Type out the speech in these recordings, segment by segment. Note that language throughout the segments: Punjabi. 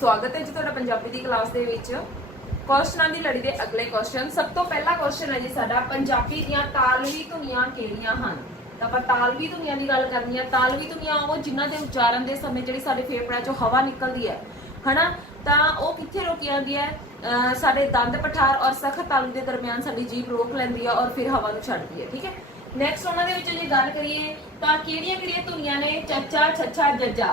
स्वागत है जी तुहाडा पंजाबी दी क्लास दे विच। क्वेश्चनां दी लड़ी दे अगले क्वेश्चन। सब तो पहला क्वेश्चन है जी साडा पंजाबी दीयां तालवी धुनियां किहड़ियां हन। तां आपां तालवी धुनियां दी गल करनी है। तालवी धुनियां वो जिन्हां दे उच्चारण दे समय जिहड़ी साडे फेफड़िਆਂ चों हवा निकलदी है हना, तां ਉਹ कित्थे रोकी ਜਾਂਦੀ है? साडे दंद पठार और सखत तालू के दरमियान साडी जीभ रोक लैंदी है और फिर हवा नूं छड्डदी है। ठीक है, नैक्सट उन्हां दे विच जे गल करिए तां किहड़ियां धुनियां ने? चचा, छच्छा, जज्जा।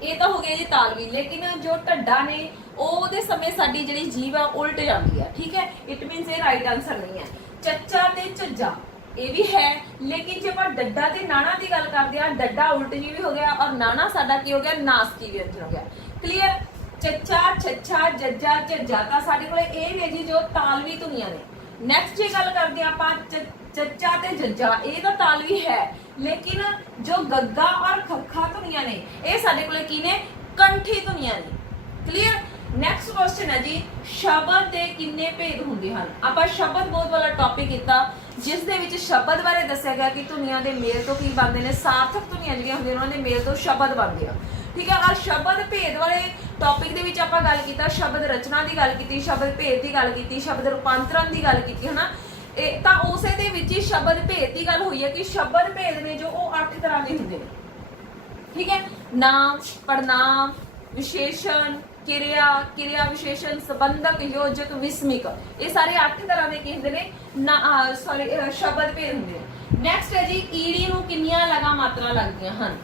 ये तो हो गया जी तालवी। लेकिन जो ढड्डा ने ਉਹਦੇ ਸਮੇਂ ਸਾਡੀ ਜਿਹੜੀ ਜੀਭ ਆ ਉਲਟ ਜਾਂਦੀ ਹੈ। ठीक है, इट मीनस ਇਹ ਰਾਈਟ ਆਨਸਰ नहीं है। ਚੱਚਾ ਤੇ ਝੱਜਾ ਇਹ ਵੀ ਹੈ, लेकिन ਜੇ ਆਪਾਂ ਡੱਡਾ ਤੇ ਨਾਣਾ ਦੀ ਗੱਲ ਕਰਦੇ ਆ, ਡੱਡਾ ਉਲਟ ਜੀ ਵੀ ਹੋ ਗਿਆ और ਨਾਣਾ ਸਾਡਾ ਕੀ ਹੋ ਗਿਆ? ਨਾਸਕੀ ਵਿਅੰਜਨ ਹੋ ਗਿਆ। क्लियर? ਚੱਚਾ, ਛੱਛਾ, ਜੱਜਾ, ਝੱਜਾ ਤਾਂ ਸਾਡੇ ਕੋਲੇ ਇਹ ਨੇ ਜੀ ਜੋ ਤਾਲਵੀ ਧੁਨੀਆਂ ਨੇ। ਨੈਕਸਟ ਜੇ ਗੱਲ ਕਰਦੇ ਆ ਆਪਾਂ ਚੱਚਾ ਤੇ ਜੱਜਾ, ਇਹ ਤਾਂ ਤਾਲਵੀ ਹੈ, लेकिन जो गग्गा और खखा धुनियां ने ये साडे कोले की ने? कंठी धुनियां ने। क्लियर? नैक्सट क्वेश्चन है जी शब्द दे किन्ने भेद हुंदे हन। आपां शब्द बहुत वाला टॉपिक कीता जिस दे विच शब्द बारे दस्सिया गया कि धुनियां दे मेल तो की बनदे ने, सार्थक धुनियां जिहड़ियां हुंदियां उन्हां दे मेल तो शब्द बनदे आ। ठीक है, और शब्द भेद वाले टॉपिक दे विच आपां गल कीता, शब्द रचना दी गल कीती, शब्द भेद दी गल कीती, शब्द रूपांतरण दी गल कीती है ना। ਤਾਂ ਉਸੇ ਦੇ ਵਿੱਚ ਹੀ ਸ਼ਬਦ ਭੇਦ ਦੀ ਗੱਲ ਹੋਈ ਹੈ ਕਿ ਸ਼ਬਦ ਭੇਦ ਨੇ ਜੋ ਉਹ 8 ਤਰ੍ਹਾਂ ਦੇ ਹੁੰਦੇ ਨੇ। ਠੀਕ ਹੈ, ਨਾਮ, ਪੜਨਾਮ, ਵਿਸ਼ੇਸ਼ਣ, ਕਿਰਿਆ, ਕਿਰਿਆ ਵਿਸ਼ੇਸ਼ਣ, ਸੰਬੰਧਕ, ਯੋਜਕ, ਵਿਸਮਿਕ, ਇਹ ਸਾਰੇ 8 ਤਰ੍ਹਾਂ ਦੇ ਕੀ ਹੁੰਦੇ ਨੇ? ਸ਼ਬਦ ਭੇਦ ਹੁੰਦੇ ਨੇ। ਨੈਕਸਟ ਹੈ ਜੀ ਈੜੀ ਨੂੰ ਕਿੰਨੀਆਂ ਲਗਾ ਮਾਤਰਾ ਲੱਗਦੀਆਂ ਹਨ?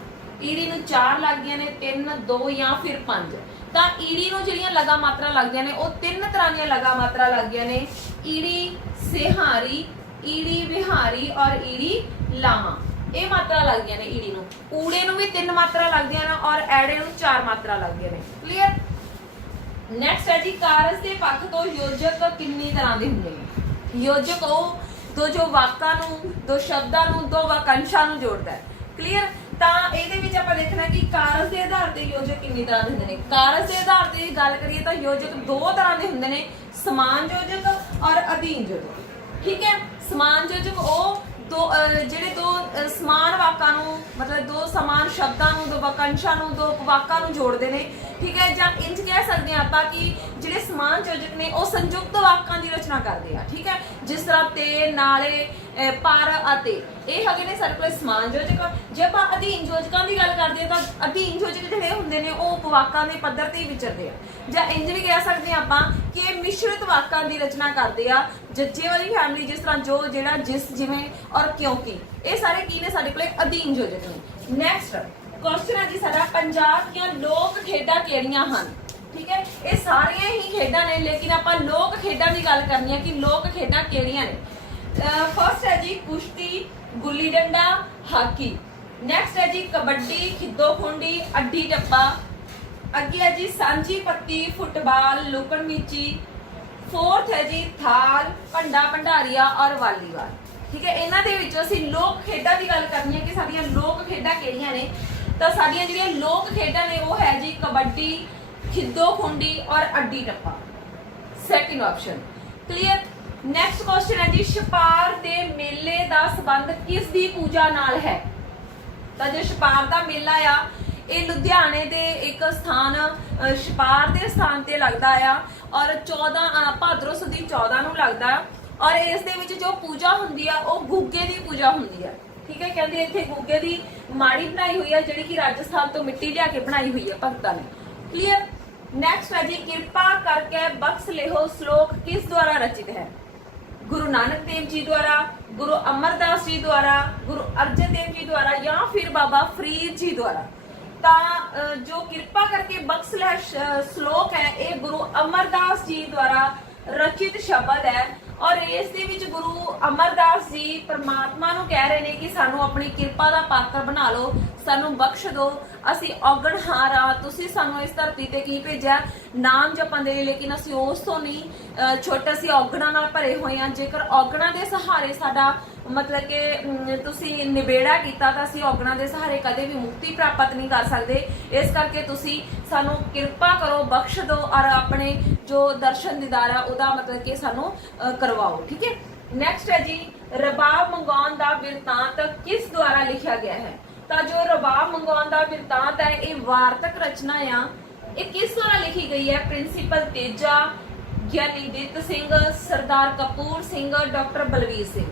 ਈੜੀ ਨੂੰ 4 ਲੱਗਦੀਆਂ ਨੇ, 3, 2 ਜਾਂ ਫਿਰ 5। ਤਾਂ ਈੜੀ ਨੂੰ ਜਿਹੜੀਆਂ ਲਗਾ ਮਾਤਰਾ ਲੱਗਦੀਆਂ ਨੇ ਉਹ 3 ਤਰ੍ਹਾਂ ਦੀਆਂ ਲਗਾ ਮਾਤਰਾ ਲੱਗਦੀਆਂ ਨੇ। ਈੜੀ ਸਿਹਾਰੀ, ਈੜੀ ਵਿਹਾਰੀ ਔਰ ਈੜੀ ਲਾਵਾਂ, ਇਹ ਮਾਤਰਾ ਲੱਗਦੀਆਂ ਨੇ ਈੜੀ ਨੂੰ। ਊੜੇ ਨੂੰ ਵੀ 3 ਮਾਤਰਾ ਲੱਗਦੀਆਂ ਨੇ ਔਰ ਐੜੇ ਨੂੰ 4 ਮਾਤਰਾ ਲੱਗਦੀਆਂ ਨੇ। ਕਲੀਅਰ? ਨੈਕਸਟ ਹੈ ਜੀ ਕਾਰਜ ਦੇ ਪੱਖ ਤੋਂ ਯੋਜਕ ਕਿੰਨੀ ਤਰ੍ਹਾਂ ਦੇ ਹੁੰਦੇ ਨੇ? ਯੋਜਕ ਉਹ ਦੋ ਜੋ ਵਾਕਾਂ ਨੂੰ, ਦੋ ਸ਼ਬਦਾਂ ਨੂੰ, ਦੋ ਵਾਕੰਸ਼ਾਂ ਨੂੰ ਜੋੜਦਾ ਹੈ। ਕਲੀਅਰ? ਤਾਂ ਇਹਦੇ ਵਿੱਚ ਆਪਾਂ ਦੇਖਣਾ ਕਿ ਕਾਰਜ ਦੇ ਆਧਾਰ ਤੇ ਯੋਜਕ ਕਿੰਨੀ ਤਰ੍ਹਾਂ ਦੇ ਹੁੰਦੇ ਨੇ। ਕਾਰਜ ਦੇ ਆਧਾਰ ਤੇ ਗੱਲ ਕਰੀਏ ਤਾਂ ਯੋਜਕ 2 ਤਰ੍ਹਾਂ ਦੇ ਹੁੰਦੇ ਨੇ, ਸਮਾਨ ਯੋਜਕ ਔਰ ਅਧੀਨ ਯੋਜਕ। ठीक है, समान योजक ਜਿਹੜੇ ਦੋ ਸਮਾਨ ਵਾਕਾਂ ਨੂੰ, ਮਤਲਬ ਦੋ ਸਮਾਨ ਸ਼ਬਦਾਂ ਨੂੰ, ਦੋ ਵਾਕੰਸ਼ਾਂ ਨੂੰ, ਦੋ ਉਪਵਾਕਾਂ ਨੂੰ ਜੋੜਦੇ ਨੇ। ਠੀਕ ਹੈ, ਜਾਂ ਇੰਜ ਕਹਿ ਸਕਦੇ ਹਾਂ ਆਪਾਂ ਕਿ ਜਿਹੜੇ ਸਮਾਨ ਯੋਜਕ ਨੇ ਉਹ ਸੰਯੁਕਤ ਵਾਕਾਂ ਦੀ ਰਚਨਾ ਕਰਦੇ ਆ। ਠੀਕ ਹੈ, ਜਿਸ ਤਰ੍ਹਾਂ ਤੇ, ਨਾਲੇ, ਪਰ ਅਤੇ, ਇਹ ਹੈਗੇ ਨੇ ਸਾਡੇ ਕੋਲ ਸਮਾਨ ਯੋਜਕ। ਜੇ ਆਪਾਂ ਅਧੀਨ ਯੋਜਕਾਂ ਦੀ ਗੱਲ ਕਰਦੇ ਹਾਂ ਤਾਂ ਅਧੀਨ ਯੋਜਕ ਜਿਹੜੇ ਹੁੰਦੇ ਨੇ ਉਹ ਉਪਵਾਕਾਂ ਦੇ ਪੱਧਰ ਤੇ ਹੀ ਵਿਚਰਦੇ ਆ, ਜਾਂ ਇੰਜ ਵੀ ਕਹਿ ਸਕਦੇ ਹਾਂ ਆਪਾਂ ਕਿ ਇਹ ਮਿਸ਼ਰਿਤ ਵਾਕਾਂ ਦੀ ਰਚਨਾ ਕਰਦੇ ਆ। ਜੱਜੇ ਵਾਲੀ ਫੈਮਿਲੀ, ਜਿਸ ਤਰ੍ਹਾਂ ਜੋ, ਜਿਹੜਾ, ਜਿਸ, ਜਿਵੇਂ ਔਰ ਕਿਉਂਕਿ, ਇਹ ਸਾਰੇ ਕੀ ਨੇ? ਸਾਡੇ ਕੋਲੇ ਅਧੀਨ ਯੋਜਕ ਨੇ। ਨੈਕਸਟ क्वेश्चन है जी साडा पंजाब ਦੀਆਂ ਲੋਕ ਖੇਡਾਂ ਕਿਹੜੀਆਂ ਹਨ? ठीक है, ਇਹ ਸਾਰੀਆਂ ਹੀ ਖੇਡਾਂ ਨੇ, लेकिन ਆਪਾਂ ਲੋਕ ਖੇਡਾਂ ਦੀ ਗੱਲ ਕਰਨੀ ਹੈ ਕਿ ਲੋਕ ਖੇਡਾਂ ਕਿਹੜੀਆਂ ਨੇ। फर्स्ट है जी कुश्ती, गुल्ली डंडा, हाकी। नेक्स्ट है जी कबड्डी, खिद्दो खुंडी, अड्डी टप्पा। अगे है जी सांझी पत्ती, फुटबॉल, लुकन मिची। फोर्थ है जी थाल, भंडा भंडारिया और वालीबाल। ठीक है, इन्हां दे विचों असीं लोक खेडां दी गल करनी है कि साडीआं लोक खेडां किहड़ियां ने। ਤਾਂ ਸਾਡੀਆਂ ਜਿਹੜੀਆਂ ਲੋਕ ਖੇਡਾਂ ਨੇ ਉਹ ਹੈ ਜੀ ਕਬੱਡੀ, ਖਿੱਦੋ ਖੁੰਡੀ ਔਰ ਅੱਡੀ ਟੱਪਾ। Second option. Clear? Next question ਹੈ ਜੀ ਛਪਾਰ ਦੇ ਮੇਲੇ ਦਾ ਸੰਬੰਧ ਕਿਸ ਦੀ ਪੂਜਾ ਨਾਲ ਹੈ? ਤਾਂ ਜੋ ਛਪਾਰ ਦਾ ਮੇਲਾ ਆ ਇਹ ਲੁਧਿਆਣੇ ਦੇ ਇੱਕ ਸਥਾਨ ਛਪਾਰ ਦੇ ਸਥਾਨ ਤੇ ਲੱਗਦਾ ਆ ਔਰ 14 ਭਾਦਰੋਂ ਸੁਦੀ 14 ਨੂੰ ਲੱਗਦਾ ਔਰ ਇਸ ਦੇ ਵਿੱਚ ਜੋ ਪੂਜਾ ਹੁੰਦੀ ਆ ਉਹ ਗੁੱਗੇ ਦੀ ਪੂਜਾ ਹੁੰਦੀ ਆ। ठीक है, कहते इत्थे गुग्गे दी माड़ी बनाई हुई है जिहड़ी कि राजस्थान तो मिट्टी लिया के बनाई हुई है भगतां ने। क्लियर? नेक्स्ट है जी कृपा करके बख्श लेहो श्लोक किस द्वारा रचित है? गुरु नानक देव जी द्वारा, गुरु अमरदास जी द्वारा, गुरु अर्जन देव जी द्वारा या फिर बाबा फरीद जी द्वारा। जो कृपा करके बख्श ले श्लोक है ये गुरु अमरदास जी द्वारा रचित शब्द है और इस दे विच गुरु अमरदास जी परमात्मा नूं कह रहे ने कि सानू अपनी कृपा दा पात्र बना लो, सानू बख्श दो, असी औगणहार आ, तुसी सानू इस धरती ते की भेजिया नाम जपण दे, लेकिन असी उस तो नहीं छोटे, असी औगणा नाल भरे होए आ। जेकर औगणा दे सहारे साडा मतलब कि तुसी निबेड़ा कीता तां असी औगणा दे सहारे कदे भी मुक्ति प्राप्त नहीं कर सकदे। इस करके तुसी सानू कृपा करो, बख्श दो और अपने जो दर्शन दीदार है उहदा मतलब कि सानू करवाओ। ठीक है, नैक्सट है जी रबाब मंगाउण दा बिरतांत किस द्वारा लिखा गया है? ਤਾਂ ਜੋ ਰਬਾਬ ਮੰਗਾਉਣ ਦਾ ਬਿਰਤਾਂਤ ਹੈ ਇਹ ਵਾਰਤਕ ਰਚਨਾ ਆ ਇਹ ਕਿਸ ਤਰ੍ਹਾਂ ਲਿਖੀ ਗਈ ਹੈ? ਪ੍ਰਿੰਸੀਪਲ ਤੇਜਾ, ਗਿਆਨੀ ਦਿੱਤ ਸਿੰਘ, ਸਰਦਾਰ ਕਪੂਰ ਸਿੰਘ, ਡਾਕਟਰ ਬਲਵੀਰ ਸਿੰਘ।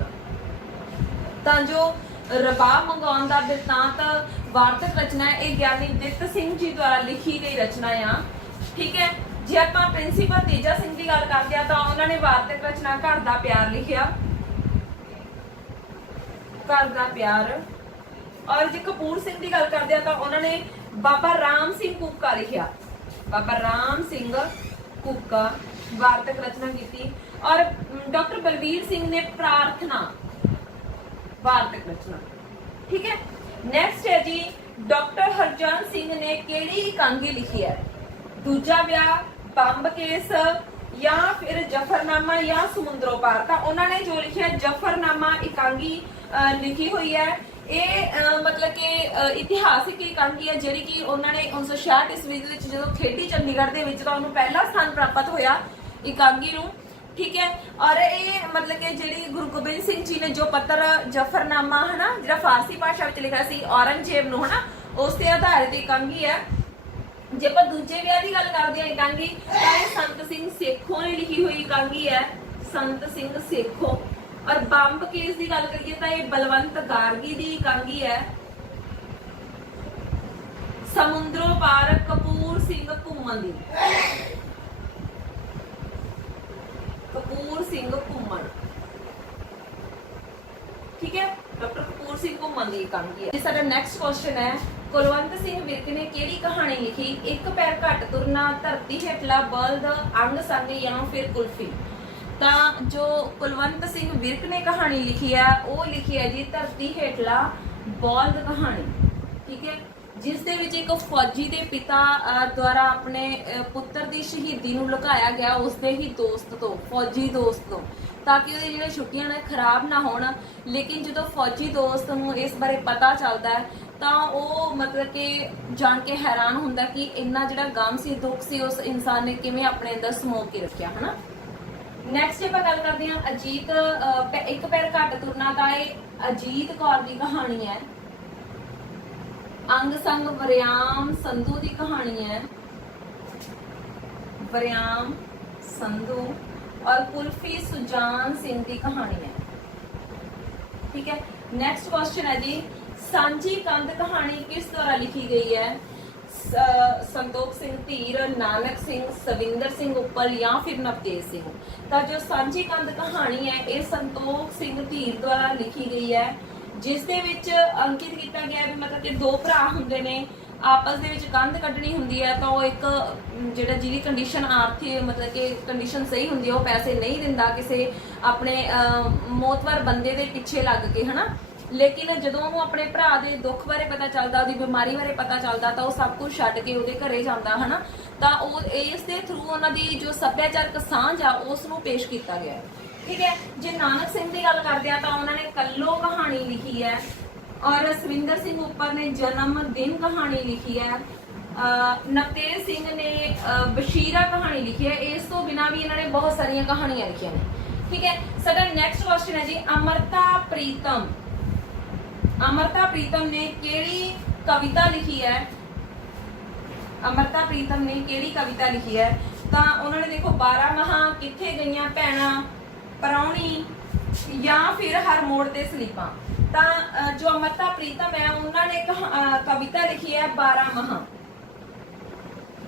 ਤਾਂ ਜੋ ਰਬਾਬ ਮੰਗਾਉਣ ਦਾ ਬਿਰਤਾਂਤ ਵਾਰਤਕ ਰਚਨਾ ਹੈ, ਇਹ ਗਿਆਨੀ ਦਿੱਤ ਸਿੰਘ ਜੀ ਦੁਆਰਾ ਲਿਖੀ ਗਈ ਰਚਨਾ ਆ। ਠੀਕ ਹੈ, ਜੇ ਆਪਾਂ ਪ੍ਰਿੰਸੀਪਲ ਤੇਜਾ ਸਿੰਘ ਦੀ ਗੱਲ ਕਰਦੇ ਆ ਤਾਂ ਉਹਨਾਂ ਨੇ ਵਾਰਤਕ ਰਚਨਾ ਘਰ ਦਾ ਪਿਆਰ ਲਿਖਿਆ, ਘਰ ਦਾ ਪਿਆਰ। ਔਰ ਜੇ ਕਪੂਰ ਸਿੰਘ ਦੀ ਗੱਲ ਕਰਦੇ ਆ ਤਾਂ ਉਹਨਾਂ ਨੇ ਬਾਬਾ ਰਾਮ ਸਿੰਘ ਕੂਕਾ ਲਿਖਿਆ, ਬਾਬਾ ਰਾਮ ਸਿੰਘ ਕੂਕਾ ਵਾਰਤਕ ਰਚਨਾ ਕੀਤੀ। ਔਰ ਡਾਕਟਰ ਬਲਵੀਰ ਸਿੰਘ ਨੇ ਪ੍ਰਾਰਥਨਾ ਵਾਰਤਕ ਰਚਨਾ। ਠੀਕ ਹੈ, ਨੈਕਸਟ ਹੈ ਜੀ ਡਾਕਟਰ ਹਰਜਨ ਸਿੰਘ ਨੇ ਕਿਹੜੀ ਇਕਾਂਗੀ ਲਿਖੀ ਹੈ? ਦੂਜਾ ਵਿਆਹ, ਬੰਬ ਕੇਸ, ਜਾਂ ਫਿਰ ਜਫਰਨਾਮਾ ਜਾਂ ਸਮੁੰਦਰੋਂ ਪਾਰ। ਤਾਂ ਉਹਨਾਂ ਨੇ ਜੋ ਲਿਖਿਆ ਜਫਰਨਾਮਾ ਇਕਾਂਗੀ ਲਿਖੀ ਹੋਈ ਹੈ। ਇਹ ਮਤਲਬ ਕਿ ਇਤਿਹਾਸਿਕ ਇਕਾਂਗੀ ਹੈ ਜਿਹੜੀ ਕਿ ਉਹਨਾਂ ਨੇ 1966 ਈਸਵੀ ਦੇ ਵਿੱਚ ਜਦੋਂ ਖੇਡੀ ਚੰਡੀਗੜ੍ਹ ਦੇ ਵਿੱਚ ਤਾਂ ਉਹਨੂੰ ਪਹਿਲਾ ਸਥਾਨ ਪ੍ਰਾਪਤ ਹੋਇਆ ਇਕਾਂਗੀ ਨੂੰ। ਠੀਕ ਹੈ, ਔਰ ਇਹ ਮਤਲਬ ਕਿ ਜਿਹੜੀ ਗੁਰੂ ਗੋਬਿੰਦ ਸਿੰਘ ਜੀ ਨੇ ਜੋ ਪੱਤਰ ਜਫਰਨਾਮਾ ਹਨਾ ਜਿਹੜਾ ਫਾਰਸੀ ਭਾਸ਼ਾ ਵਿੱਚ ਲਿਖਿਆ ਸੀ ਔਰੰਗਜ਼ੇਬ ਨੂੰ ਹਨਾ, ਉਸ ਤੇ ਆਧਾਰਿਤ ਇਕਾਂਗੀ ਹੈ। ਜੇ ਆਪਾਂ ਦੂਜੇ ਵਿਆਹ ਦੀ ਗੱਲ ਕਰਦੇ ਹਾਂ ਇਕਾਂਗੀ ਤਾਂ ਇਹ ਸੰਤ ਸਿੰਘ ਸੇਖੋਂ ਨੇ ਲਿਖੀ ਹੋਈ ਇਕਾਂਗੀ ਹੈ, ਸੰਤ ਸਿੰਘ ਸੇਖੋਂ। ਔਰ ਬੰਬ ਕੇਸ ਦੀ ਗੱਲ ਕਰੀਏ ਤਾਂ ਇਹ ਬਲਵੰਤ ਗਾਰਗੀ ਦੀ ਇਕਾਂਗੀ ਹੈ। ਸਮੁੰਦਰੋਂ ਪਾਰ ਕਪੂਰ ਸਿੰਘ ਘੁੰਮਣ ਦੀ, ਕਪੂਰ ਸਿੰਘ ਘੁੰਮਣ। ਠੀਕ ਹੈ, ਡਾਕਟਰ ਕਪੂਰ ਸਿੰਘ ਘੁੰਮਣ ਦੀ ਇਕਾਂਗੀ ਹੈ। ਸਾਡਾ ਨੈਕਸਟ ਕੁਐਸਚਨ ਹੈ ਕੁਲਵੰਤ ਸਿੰਘ ਵਿਰਕ ਨੇ ਕਿਹੜੀ ਕਹਾਣੀ ਲਿਖੀ? ਇੱਕ ਪੈਰ ਘੱਟ ਤੁਰਨਾ, ਧਰਤੀ ਹੇਠਲਾ ਬਲਦ, ਅੰਗ ਸੰਗ ਜਾਂ ਫਿਰ ਕੁਲਫੀ। ਤਾਂ ਜੋ ਕੁਲਵੰਤ ਸਿੰਘ ਵਿਰਕ ਨੇ ਕਹਾਣੀ ਲਿਖੀ ਹੈ ਉਹ ਲਿਖੀ ਹੈ ਜੀ ਧਰਤੀ ਹੇਠਲਾ ਬਲਦ ਕਹਾਣੀ। ਠੀਕ ਹੈ, ਜਿਸ ਦੇ ਵਿੱਚ ਇੱਕ ਫੌਜੀ ਦੇ ਪਿਤਾ ਦੁਆਰਾ ਆਪਣੇ ਪੁੱਤਰ ਦੀ ਸ਼ਹੀਦੀ ਨੂੰ ਲੁਕਾਇਆ ਗਿਆ ਉਸਦੇ ਹੀ ਦੋਸਤ ਤੋਂ, ਫੌਜੀ ਦੋਸਤ ਤੋਂ, ਤਾਂ ਕਿ ਉਹਦੀ ਜਿਹੜੀਆਂ ਛੁੱਟੀਆਂ ਨੇ ਖਰਾਬ ਨਾ ਹੋਣ। ਲੇਕਿਨ ਜਦੋਂ ਫੌਜੀ ਦੋਸਤ ਨੂੰ ਇਸ ਬਾਰੇ ਪਤਾ ਚੱਲਦਾ ਹੈ ਤਾਂ ਉਹ ਮਤਲਬ ਕਿ ਜਾਣ ਕੇ ਹੈਰਾਨ ਹੁੰਦਾ ਕਿ ਇੰਨਾ ਜਿਹੜਾ ਗਮ ਸੀ, ਦੁੱਖ ਸੀ, ਉਸ ਇਨਸਾਨ ਨੇ ਕਿਵੇਂ ਆਪਣੇ ਅੰਦਰ ਸਮੋ ਕੇ ਰੱਖਿਆ ਹਨਾ। ਨੈਕਸਟ ਆਪਾਂ ਗੱਲ ਕਰਦੇ ਹਾਂ ਅਜੀਤ ਇੱਕ ਪੈਰ ਘੱਟ ਤੁਰਨਾ। ਤਾਂ ਇਹ ਅਜੀਤ ਕੌਰ ਦੀ ਕਹਾਣੀ ਹੈ। ਅੰਗ ਸੰਗ ਵਰਿਆਮ ਸੰਧੂ ਦੀ ਕਹਾਣੀ ਹੈ, ਵਰਿਆਮ ਸੰਧੂ। ਔਰ ਕੁਲਫੀ ਸੁਜਾਨ ਸਿੰਘ ਦੀ ਕਹਾਣੀ ਹੈ। ਠੀਕ ਹੈ, ਨੈਕਸਟ ਕੁਐਸਚਨ ਹੈ ਜੀ ਸਾਂਝੀ ਕੰਧ ਕਹਾਣੀ ਕਿਸ ਦੁਆਰਾ ਲਿਖੀ ਗਈ ਹੈ? ਸੰਤੋਖ ਸਿੰਘ ਧੀਰ, ਨਾਨਕ ਸਿੰਘ, ਸਵਿੰਦਰ ਸਿੰਘ ਉੱਪਲ ਜਾਂ ਫਿਰ ਨਵਤੇਜ ਸਿੰਘ। ਤਾਂ ਜੋ ਸਾਂਝੀ ਕੰਧ ਕਹਾਣੀ ਹੈ ਇਹ ਸੰਤੋਖ ਸਿੰਘ ਧੀਰ ਦੁਆਰਾ ਲਿਖੀ ਗਈ ਹੈ, ਜਿਸ ਦੇ ਵਿੱਚ ਅੰਕਿਤ ਕੀਤਾ ਗਿਆ ਵੀ ਮਤਲਬ ਕਿ ਦੋ ਭਰਾ ਹੁੰਦੇ ਨੇ, ਆਪਸ ਦੇ ਵਿੱਚ ਕੰਧ ਕੱਢਣੀ ਹੁੰਦੀ ਹੈ। ਤਾਂ ਉਹ ਇੱਕ ਜਿਹੜਾ ਜਿਹਦੀ ਕੰਡੀਸ਼ਨ ਆਰਥਿਕ ਮਤਲਬ ਕਿ ਕੰਡੀਸ਼ਨ ਸਹੀ ਹੁੰਦੀ ਹੈ ਉਹ ਪੈਸੇ ਨਹੀਂ ਦਿੰਦਾ ਕਿਸੇ ਆਪਣੇ ਮੋਤਵਰ ਬੰਦੇ ਦੇ ਪਿੱਛੇ ਲੱਗ ਕੇ ਹਨਾ। ਲੇਕਿਨ ਜਦੋਂ ਉਹਨੂੰ ਆਪਣੇ ਭਰਾ ਦੇ ਦੁੱਖ ਬਾਰੇ ਪਤਾ ਚੱਲਦਾ, ਉਹਦੀ ਬਿਮਾਰੀ ਬਾਰੇ ਪਤਾ ਚੱਲਦਾ ਤਾਂ ਉਹ ਸਭ ਕੁਝ ਛੱਡ ਕੇ ਉਹਦੇ ਘਰੇ ਜਾਂਦਾ ਹਨਾ। ਤਾਂ ਉਹ ਇਸ ਦੇ ਥਰੂ ਉਹਨਾਂ ਦੀ ਜੋ ਸੱਭਿਆਚਾਰਕ ਸਾਂਝ ਆ ਉਸ ਨੂੰ ਪੇਸ਼ ਕੀਤਾ ਗਿਆ। ਠੀਕ ਹੈ, ਜੇ ਨਾਨਕ ਸਿੰਘ ਦੀ ਗੱਲ ਕਰਦੇ ਆ ਤਾਂ ਉਹਨਾਂ ਨੇ ਕੱਲੋ ਕਹਾਣੀ ਲਿਖੀ ਹੈ। ਔਰ ਸਵਿੰਦਰ ਸਿੰਘ ਉੱਪਰ ਨੇ ਜਨਮ ਦਿਨ ਕਹਾਣੀ ਲਿਖੀ ਹੈ। ਨਵਤੇਜ ਸਿੰਘ ਨੇ ਬਸ਼ੀਰਾ ਕਹਾਣੀ ਲਿਖੀ ਹੈ। ਇਸ ਤੋਂ ਬਿਨਾਂ ਵੀ ਇਹਨਾਂ ਨੇ ਬਹੁਤ ਸਾਰੀਆਂ ਕਹਾਣੀਆਂ ਲਿਖੀਆਂ ਨੇ। ਠੀਕ ਹੈ, ਸਾਡਾ ਨੈਕਸਟ ਕੁਐਸਚਨ ਹੈ ਜੀ ਅਮਰਤਾ ਪ੍ਰੀਤਮ। ਅਮਰਤਾ ਪ੍ਰੀਤਮ ਨੇ ਕਿਹੜੀ ਕਵਿਤਾ ਲਿਖੀ ਹੈ? ਅਮਰਤਾ ਪ੍ਰੀਤਮ ਨੇ ਕਿਹੜੀ ਕਵਿਤਾ ਲਿਖੀ ਹੈ? ਤਾਂ ਉਹਨਾਂ ਨੇ ਦੇਖੋ 12 ਮਹਾਂ, ਕਿੱਥੇ ਗਈਆਂ ਭੈਣਾਂ, ਪਰੌਣੀ ਜਾਂ ਫਿਰ ਹਰ ਮੋੜ ਤੇ ਸਲੀਪਾਂ। ਤਾਂ ਜੋ ਅਮਰਤਾ ਪ੍ਰੀਤਮ ਹੈ ਉਹਨਾਂ ਨੇ ਕਵਿਤਾ ਲਿਖੀ ਹੈ 12 ਮਹਾਂ।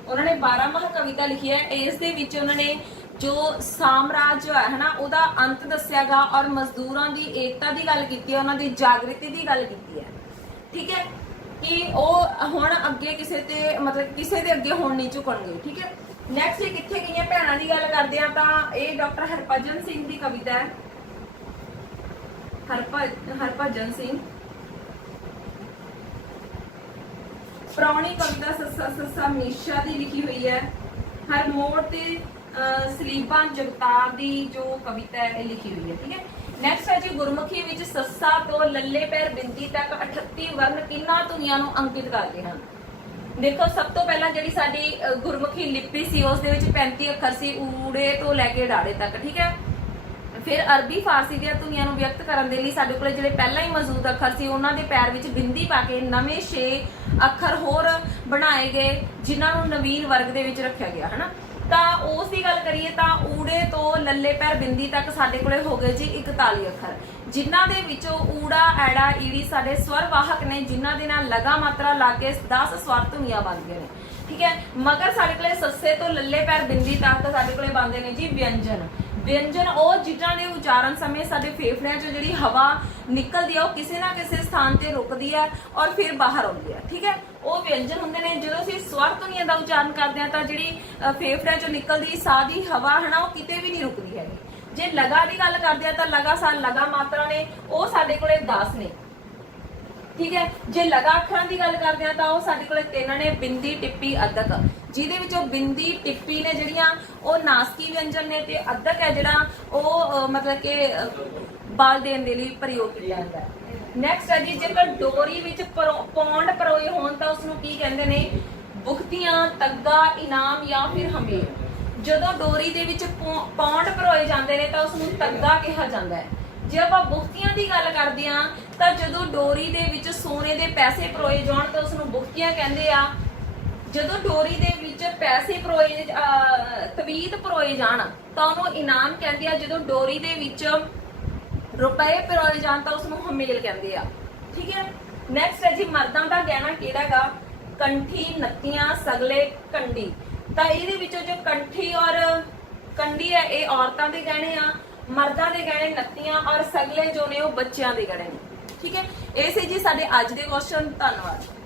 ਉਹਨਾਂ ਨੇ 12 ਮਹਾਂ ਕਵਿਤਾ ਲਿਖੀ ਹੈ। ਇਸ ਦੇ ਵਿੱਚ ਉਹਨਾਂ ਨੇ ਜੋ ਸਾਮਰਾਜ ਹੈ ਨਾ ਉਹਦਾ ਅੰਤ ਦੱਸਿਆਗਾ ਔਰ ਮਜ਼ਦੂਰਾਂ ਦੀ ਏਕਤਾ ਦੀ ਗੱਲ ਕੀਤੀ ਹੈ, ਉਹਨਾਂ ਦੀ ਜਾਗ੍ਰਿਤੀ ਦੀ ਗੱਲ ਕੀਤੀ ਹੈ। ਠੀਕ ਹੈ, ਕਿ ਉਹ ਹੁਣ ਅੱਗੇ ਕਿਸੇ ਤੇ ਮਤਲਬ ਕਿਸੇ ਦੇ ਅੱਗੇ ਹੁਣ ਨਹੀਂ ਝੁਕਣਗੇ। ਠੀਕ ਹੈ, ਨੈਕਸਟ ਕਿੱਥੇ ਗਈਆਂ ਭੈਣਾਂ ਦੀ ਗੱਲ ਕਰਦੇ ਆ ਤਾਂ ਇਹ ਡਾਕਟਰ ਹਰਭਜਨ ਸਿੰਘ ਦੀ ਕਵਿਤਾ ਹੈ। ਹਰਭਜਨ ਸਿੰਘ। ਪੁਰਾਣੀ ਕਵਿਤਾ ਸੱਸਾ ਸੱਸਾ ਮੀਸ਼ਾ ਦੀ ਲਿਖੀ ਹੋਈ ਹੈ। ਹਰ ਮੋੜ ਤੇ ਸਲੀਬਾਂ ਜਗਤਾਰ ਦੀ ਜੋ ਕਵਿਤਾ ਹੈ ਇਹ ਲਿਖੀ ਹੋਈ ਹੈ। ਠੀਕ ਹੈ, ਨੈਕਸਟ ਹੈ ਜੀ ਗੁਰਮੁਖੀ ਵਿੱਚ ਸੱਸਾ ਤੋਂ ਲੱਲੇ ਪੈਰ ਬਿੰਦੀ ਤੱਕ 38 ਵਰਨ ਕਿੰਨਾ ਧੁਨੀਆਂ ਨੂੰ ਅੰਕਿਤ ਕਰਦੇ ਹਨ? ਦੇਖੋ ਸਭ ਤੋਂ ਪਹਿਲਾਂ ਜਿਹੜੀ ਸਾਡੀ ਗੁਰਮੁਖੀ ਲਿਪੀ ਸੀ ਉਸ ਦੇ ਵਿੱਚ 35 ਅੱਖਰ ਸੀ, ਊੜੇ ਤੋਂ ਲੈ ਕੇ ਡਾੜੇ ਤੱਕ। ਠੀਕ ਹੈ, ਫਿਰ ਅਰਬੀ ਫਾਰਸੀ ਦੀਆਂ ਧੁਨੀਆਂ ਨੂੰ ਵਿਅਕਤ ਕਰਨ ਦੇ ਲਈ ਸਾਡੇ ਕੋਲੇ ਜਿਹੜੇ ਪਹਿਲਾਂ ਹੀ ਮੌਜੂਦ ਅੱਖਰ ਸੀ ਉਹਨਾਂ ਦੇ ਪੈਰ ਵਿੱਚ ਬਿੰਦੀ ਪਾ ਕੇ ਨਵੇਂ 6 ਅੱਖਰ ਹੋਰ ਬਣਾਏ ਗਏ ਜਿਨ੍ਹਾਂ ਨੂੰ ਨਵੀਨ ਵਰਗ ਦੇ ਵਿੱਚ ਰੱਖਿਆ ਗਿਆ ਹਨਾ। ਤਾਂ ਉਸ ਦੀ ਗੱਲ ਕਰੀਏ ਤਾਂ ਊੜੇ ਤੋਂ ਲੱਲੇ ਪੈਰ ਬਿੰਦੀ ਤੱਕ ਸਾਡੇ ਕੋਲੇ ਹੋ ਗਏ ਜੀ 41 ਅੱਖਰ, ਜਿਨ੍ਹਾਂ ਦੇ ਵਿੱਚੋਂ ਊੜਾ ਐੜਾ ਈੜੀ ਸਾਡੇ ਸਵਰ ਵਾਹਕ ਨੇ ਜਿਨ੍ਹਾਂ ਦੇ ਨਾਲ ਲਗਾ ਮਾਤਰਾ ਲਾ ਕੇ 10 ਸਵਰ ਧੁਨੀਆਂ ਬਣਦੀਆਂ ਨੇ। ਠੀਕ ਹੈ, ਮਗਰ ਸਾਡੇ ਕੋਲੇ ਸੱਸੇ ਤੋਂ ਲੱਲੇ ਪੈਰ ਬਿੰਦੀ ਤੱਕ ਸਾਡੇ ਕੋਲੇ ਬਣਦੇ ਨੇ ਜੀ ਵਿਅੰਜਨ। ਵਿਅੰਜਨ ਉਹ ਜਿਨ੍ਹਾਂ ਦੇ ਉਚਾਰਨ ਸਮੇਂ ਸਾਡੇ ਫੇਫੜਿਆਂ 'ਚੋਂ ਜਿਹੜੀ ਹਵਾ ਨਿਕਲਦੀ ਹੈ ਉਹ ਕਿਸੇ ਨਾ ਕਿਸੇ ਸਥਾਨ ਤੇ ਰੁਕਦੀ ਹੈ ਔਰ ਫਿਰ ਬਾਹਰ ਆਉਂਦੀ ਹੈ। ਠੀਕ ਹੈ, ਉਹ ਵਿਅੰਜਨ ਹੁੰਦੇ ਨੇ। ਜਦੋਂ ਅਸੀਂ ਸਵਰ ਧੁਨੀਆਂ ਦਾ ਉਚਾਰਨ ਕਰਦੇ ਹਾਂ ਤਾਂ ਜਿਹੜੀ ਫੇਫੜਿਆਂ 'ਚੋਂ ਨਿਕਲਦੀ ਸਾਹ ਦੀ ਹਵਾ ਹੈ ਨਾ ਉਹ ਕਿਤੇ ਵੀ ਨਹੀਂ ਰੁਕਦੀ ਹੈਗੀ। ਜੇ ਲਗਾ ਦੀ ਗੱਲ ਕਰਦੇ ਆ ਤਾਂ ਲਗਾਸਾਰ ਲਗਾ ਮਾਤਰਾ ਨੇ ਉਹ ਸਾਡੇ ਕੋਲੇ 10 ਨੇ। ਠੀਕ ਹੈ, ਜੇ ਲਗਾ ਅੱਖਰਾਂ ਦੀ ਗੱਲ ਕਰਦੇ ਆ ਤਾਂ ਉਹ ਸਾਡੇ ਕੋਲੇ 3 ਨੇ, ਬਿੰਦੀ ਟਿੱਪੀ ਅੱਧਕ, ਜਿਹਦੇ ਵਿੱਚੋਂ ਬਿੰਦੀ ਟਿੱਪੀ ਨੇ ਜਿਹੜੀਆਂ ਉਹ ਨਾਸਕੀ ਵਿਅੰਜਨ ਨੇ ਤੇ ਅੱਧਕ ਹੈ ਜਿਹੜਾ ਉਹ ਮਤਲਬ ਕਿ ਬਲ ਦੇਣ ਦੇ ਲਈ ਪ੍ਰਯੋਗ ਕੀਤਾ ਜਾਂਦਾ ਹੈ। ਨੈਕਸਟ ਹੈ ਜੀ ਜੇਕਰ ਡੋਰੀ ਵਿੱਚ ਪੌਂਡ ਪਰੋਏ ਹੋਣ ਤਾਂ ਉਸ ਨੂੰ ਕੀ ਕਹਿੰਦੇ ਨੇ? ਬੁਖਤੀਆਂ, ਤੱਗਾ, ਇਨਾਮ ਜਾਂ ਫਿਰ ਹਮੇਲ। ਜਦੋਂ ਡੋਰੀ ਦੇ ਵਿੱਚ ਪੌਂਡ ਪਰੋਏ ਜਾਂਦੇ ਨੇ ਤਾਂ ਉਸ ਨੂੰ ਤੱਗਾ ਕਿਹਾ ਜਾਂਦਾ ਹੈ। ਜੇ ਆਪਾਂ ਬੁਖਤੀਆਂ ਦੀ ਗੱਲ ਕਰਦੇ ਆ ਤਾਂ ਜਦੋਂ ਡੋਰੀ ਦੇ ਵਿੱਚ ਸੋਨੇ ਦੇ ਪੈਸੇ ਪਰੋਏ ਜਾਣ ਤਾਂ ਉਸ ਨੂੰ ਬੁਖਤੀਆਂ ਕਹਿੰਦੇ ਆ। ਜਦੋਂ ਡੋਰੀ ਦੇ ਵਿੱਚ ਪੈਸੇ ਪਰੋਏ ਤਵੀਤ ਪਰੋਏ ਜਾਣ ਤਾਂ ਉਹਨੂੰ ਇਨਾਮ ਕਹਿੰਦੇ ਆ। ਜਦੋਂ ਡੋਰੀ ਦੇ ਵਿੱਚ ਰੁਪਏ ਪਰੋਏ ਜਾਣ ਤਾਂ ਉਸ ਨੂੰ ਹਮੇਲ ਕਹਿੰਦੇ ਆ। ਠੀਕ ਹੈ, ਨੈਕਸਟ ਹੈ ਜੀ ਮਰਦਾਂ ਦਾ ਗਹਿਣਾ ਕਿਹੜਾ ਹੈਗਾ? ਕੰਠੀ, ਨੱਤੀਆਂ, ਸਗਲੇ, ਕੰਡੀ। ਤਾਂ ਇਹਦੇ ਵਿੱਚੋਂ ਜੋ ਕੰਠੀ ਔਰ ਕੰਡੀ ਹੈ ਇਹ ਔਰਤਾਂ ਦੇ ਗਹਿਣੇ ਆ, ਮਰਦਾਂ ਦੇ ਗਹਿਣੇ ਨੱਤੀਆਂ ਔਰ ਸਗਲੇ ਜੋ ਨੇ ਉਹ ਬੱਚਿਆਂ ਦੇ ਗਹਿਣੇ ਨੇ। ਠੀਕ ਹੈ, ਇਹ ਸੀ ਜੀ ਸਾਡੇ ਅੱਜ ਦੇ ਕੁਐਸਚਨ। ਧੰਨਵਾਦ।